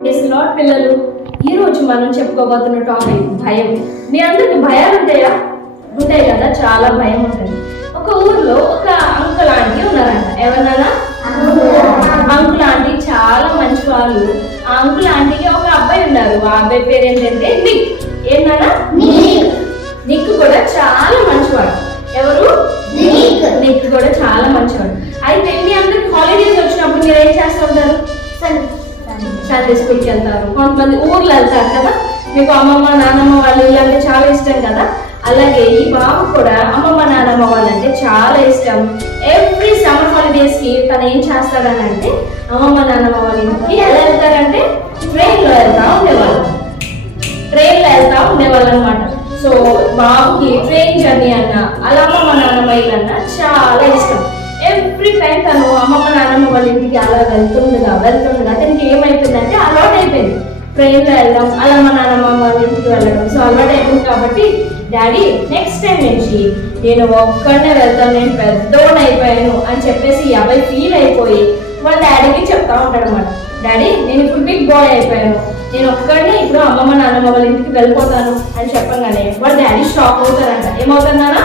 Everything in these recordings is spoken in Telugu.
ఎస్ లాట్ పిల్లలు ఈ రోజు మనం చెప్పుకోబోతున్న టాపిక్ భయం. మీ అందరికి భయాలు ఉంటాయా? ఉంటాయి కదా చాలా భయం ఉంటుంది. ఒక ఊర్లో ఒక అంకుల్ ఆంటీ ఉన్నారంట. ఎవరన్నా అంకుల్ ఆంటీ చాలా మంచి వాళ్ళు ఆ అంకుల్ ఆంటీకి ఒక అబ్బాయి ఉన్నారు. ఆ అబ్బాయి పేరు ఏంటంటే నిక్ సండే వెళ్తారు. కొంతమంది ఊర్లు వెళ్తారు కదా? మీకు అమ్మమ్మ నాన్నమ్మ వాళ్ళు ఇల్లు అంటే చాలా ఇష్టం కదా? అలాగే ఈ బాబు కూడా అమ్మమ్మ నాన్నమ్మ వాళ్ళంటే చాలా ఇష్టం. ఎవ్రీ సమ్మర్ హాలిడేస్కి తను ఏం చేస్తాడని అంటే అమ్మమ్మ నాన్నమ్మ వాళ్ళ ఇంటికి ఎలా వెళ్తారంటే ట్రైన్లో వెళ్తా ఉండేవాళ్ళం. ట్రైన్లో వెళ్తా ఉండేవాళ్ళు అనమాట సో బాబుకి ట్రైన్ జర్నీ అన్న అలా అమ్మమ్మ నాన్నమ్మ ఇల్లు అన్న చాలా ఇష్టం. ఎవ్రీ టైం తను వాళ్ళ ఇంటికి అలా వెళ్తుండగా వెళ్తుండగా అతనికి ఏమైపోయిందంటే అలవాటు అయిపోయింది. ట్రైన్లో వెళ్ళడం అలా మా నాన్నమ్మ వాళ్ళ ఇంటికి వెళ్ళడం. సో అలవాటు అయిపోయింది కాబట్టి డాడీ నెక్స్ట్ టైం నుంచి నేను ఒక్కడనే వెళ్తాను నేను పెద్దోడు అయిపోయాను అని చెప్పేసి అబ్బాయి ఫీల్ అయిపోయి వాళ్ళ డాడీకి చెప్తా ఉంటాడు అనమాట డాడీ నేను ఇప్పుడు బిగ్ బాయ్ అయిపోయాను. నేను ఒక్కడిని ఇప్పుడు అమ్మమ్మ నాన్నమ్మ వాళ్ళ ఇంటికి వెళ్ళిపోతాను అని చెప్పగానే వాళ్ళ డాడీ షాక్ అవుతారంట. ఏమవుతున్నానా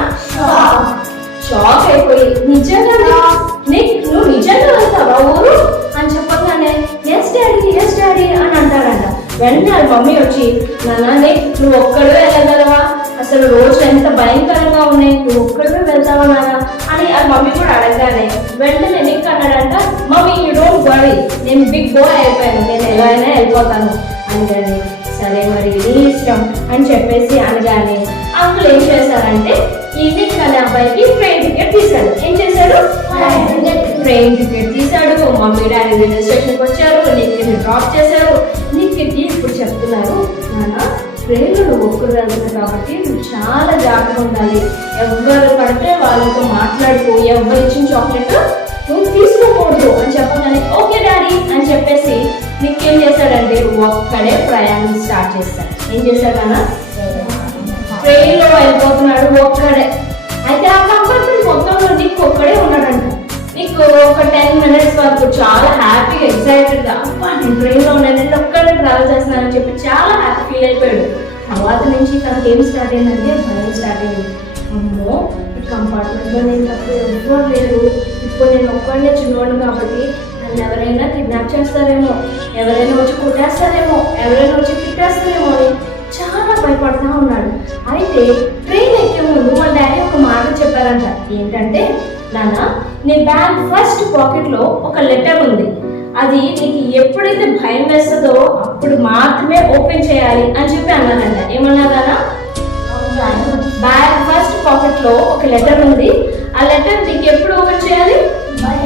షాక్ అయిపోయి నిజంగా నీకు నువ్వు నిజంగా వెళ్తావా ఊరు? అని చెప్పగానే ఎస్ డాడీ ఎస్ డాడీ అని అంటారంట వెంటనే వాళ్ళ మమ్మీ వచ్చి నాన్న నీకు నువ్వు ఒక్కడే వెళ్ళగలవా? అసలు రోజు ఎంత భయంకరంగా ఉన్నాయి. నువ్వు ఒక్కడే వెళ్తావా నాన్న అని వాళ్ళ మమ్మీ కూడా అడగగానే వెంటనే నీకు అన్నాడంట మమ్మీ యూ డోంట్ వరీ నేను బిగ్ బాయ్ అయిపోయాను. నేను ఎలా అయినా వెళ్ళిపోతాను. అనగానే సరే మరి నీ ఇష్టం అని చెప్పేసి అనగానే అంకుల్ ఏం చేశారంటే ఈ నిక్ అనే అబ్బాయికి ట్రైన్ టికెట్ తీశాడు. ఏం చేశాడు? ట్రైన్ టికెట్ తీశాడు. మమ్మీ డాడీ రైల్వే స్టేషన్కి వచ్చారు. నిక్కి డ్రాప్ చేశారు. నిక్కి ఇప్పుడు చెప్తున్నారు నాన్న ట్రైన్లో నువ్వు ఒక్కరు వెళ్తున్నావు కాబట్టి నువ్వు చాలా జాగ్రత్తగా ఉండాలి. ఎవరు పడితే వాళ్ళతో మాట్లాడుతూ ఎవరు ఇచ్చిన చాక్లెట్ నువ్వు తీసుకోకూడదు అని చెప్పగానే ఓకే డాడీ అని చెప్పేసి నిక్ ఏం చేశాడంటే ఒక్కడే ప్రయాణం స్టార్ట్ చేస్తాడు ఏం చేశాడు నాన్న? ట్రైన్లో వెళ్ళిపోతున్నాడు ఒక్కడే. అయితే ఆ కంపార్ట్మెంట్ మొత్తంలో నీకు ఒక్కడే ఉన్నాడంట. నీకు ఒక టెన్ మినిట్స్ వరకు చాలా హ్యాపీగా ఎక్సైటెడ్గా అబ్బా నేను ట్రైన్లో ఉన్నాను నేను ఒక్కడే ట్రావెల్ చేస్తున్నానని చెప్పి చాలా హ్యాపీ ఫీల్ అయిపోయాడు. తర్వాత నుంచి తనకి ఏం స్టార్ట్ అయిందంటే భయం స్టార్ట్ అయింది. అమ్మో ఈ కంపార్ట్మెంట్లో నేను తప్ప ఎవ్వరు లేరు. ఇప్పుడు నేను ఒక్కడే చిన్నవాడు కాబట్టి నన్ను ఎవరైనా కిడ్నాప్ చేస్తారేమో ఎవరైనా వచ్చి కొట్టేస్తారేమో ఎవరైనా వచ్చి తిట్టేస్తారేమో అని చాలా భయపడతా ఉన్నాడు. అయితే ట్రైన్ ఎక్కే ముందు మా డాడీ ఒక మాట చెప్పారంట. ఏంటంటే నాన్న నీ బ్యాగ్ ఫస్ట్ పాకెట్లో ఒక లెటర్ ఉంది. అది నీకు ఎప్పుడైతే భయం వేస్తుందో అప్పుడు మాత్రమే ఓపెన్ చేయాలి అని చెప్పి అన్నారంట. ఏమన్నారా బ్యాగ్ ఫస్ట్ పాకెట్లో ఒక లెటర్ ఉంది. ఆ లెటర్ నీకు ఎప్పుడు ఓపెన్ చేయాలి?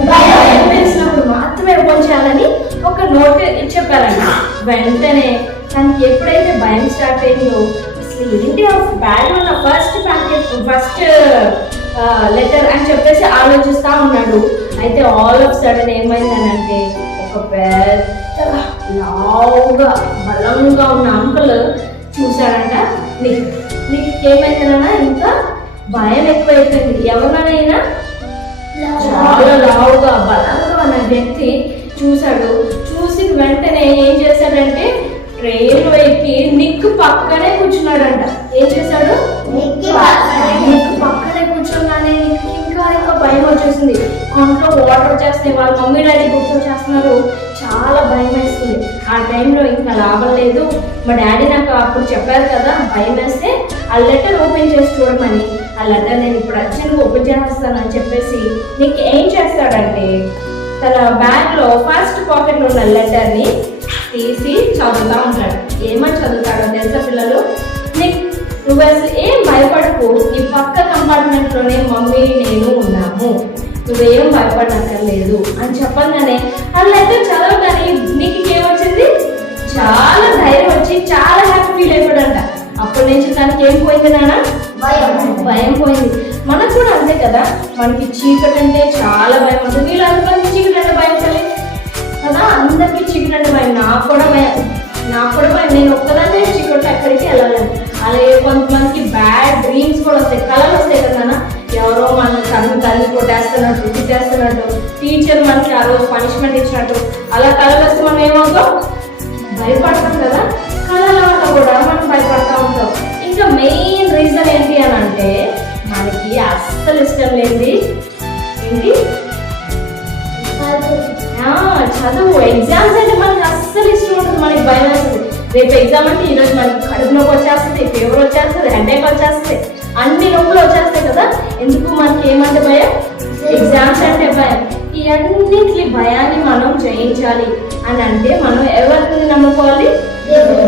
భయం వేసినప్పుడు మాత్రమే ఓపెన్ చేయాలని ఒక నోట్ చెప్పారంట. వెంటనే తనకి ఎప్పుడైతే భయం స్టార్ట్ అయిందో ఏంటి ఆ ఉన్న ఫస్ట్ ప్యాకెట్ ఫస్ట్ లెటర్ అని చెప్పేసి ఆలోచిస్తూ ఉన్నాడు. అయితే ఆల్ ఆఫ్ సడన్ ఏమైందని అంటే ఒక పెద్ద లావుగా బలంగా ఉన్న అంకుల్ చూశాడంట నీకు నీకు ఏమైందనన్నా ఇంకా భయం ఎక్కువైపోయింది. ఎవరినైనా చాలా లావుగా బలంగా ఉన్న వ్యక్తి చూశాడు. చూసి వెంటనే ఏం చేశాడంటే ట్రైన్ ఎక్కి నిక్కు పక్కనే కూర్చున్నాడంట. ఏం చేశాడు? నిక్కు పక్కనే కూర్చోగానే నిక్కు ఇంకా ఇంకా భయం వచ్చేసింది. కొంట్లో వాటర్ వచ్చేస్తాయి వాళ్ళ మమ్మీ డాడీ గుర్తు చేస్తున్నారు చాలా భయం వేస్తుంది. ఆ టైంలో ఇంకా లాభం లేదు. మా డాడీ నాకు అప్పుడు చెప్పారు కదా భయం వేస్తే ఆ లెటర్ ఓపెన్ చేసి చూడమని. ఆ లెటర్ నేను ఇప్పుడు అర్జెంట్గా ఓపెన్ చేస్తాను అని చెప్పేసి నీకు ఏం చేస్తాడంటే తన బ్యాగ్లో ఫస్ట్ పాకెట్లో ఉన్న లెటర్ని తీసి చదువుతా ఉంటాడు. ఏమని చదువుతాడో తెలుసా పిల్లలు? నీకు నువ్వు అసలు ఏం భయపడకు. నీ పక్క కంపార్ట్మెంట్లోనే మమ్మీ నేను ఉన్నాము. నువ్వేం భయపడక్కర్లేదు. అని చెప్పగానే ఆ లెటర్ చదవగానే నీకు ఏమొచ్చింది చాలా ధైర్యం వచ్చి చాలా హ్యాపీ ఫీల్ అయిపోయాడంట అప్పటి నుంచి తనకి ఏం పోయింది నాన్న? భయం. పోయింది. మనకు కూడా అంతే కదా. మనకి చీకటి అంటే చాలా భయం ఉంటుంది. వీళ్ళందరికీ చీకటి అంటే భయం తెలియదు నాకు కూడా నాకు కూడా నేను ఒక్కదాన్నే చీకటి ఎక్కడికి వెళ్ళాలని. అలాగే కొంతమందికి బ్యాడ్ డ్రీమ్స్ కూడా వస్తాయి. కళలు వస్తాయి కదా ఎవరో మన తను తల్లి కొట్టేస్తున్నట్టు తిట్టేస్తున్నట్టు టీచర్ మనకి ఆ రోజు పనిష్మెంట్ ఇచ్చినట్టు. అలా కళలు వస్తే మనం ఏమవుతాం? భయపడతాం కదా. రేపు ఎగ్జామ్ అంటే ఈరోజు మనకి కడుపు నొప్పి వచ్చేస్తుంది ఫీవర్ వచ్చేస్తుంది హెడేక్ వచ్చేస్తుంది అన్ని నొప్పులు వచ్చేస్తాయి కదా. ఎందుకు మనకి ఏమంటే భయం? ఎగ్జామ్స్ అంటే భయం. ఈ అన్నింటి భయాన్ని మనం జయించాలి అని అంటే మనం ఎవరిని నమ్ముకోవాలి?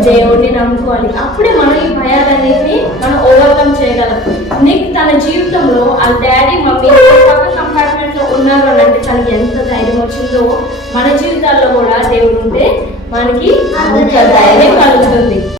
దేవుడిని నమ్ముకోవాలి. అప్పుడే మనం ఈ భయాలన్నిటిని మనం ఓవర్కమ్ చేయగలం. నిక్ తన జీవితంలో ఆ డాడీ మమ్మీ పక్క కంపార్ట్మెంట్లో ఉన్నారు అని అంటే తనకి ఎంత ధైర్యం వచ్చిందో మన జీవితాల్లో కూడా దేవుడు ఉంటే మనకి అంత ధైర్యం కలుగుతుంది.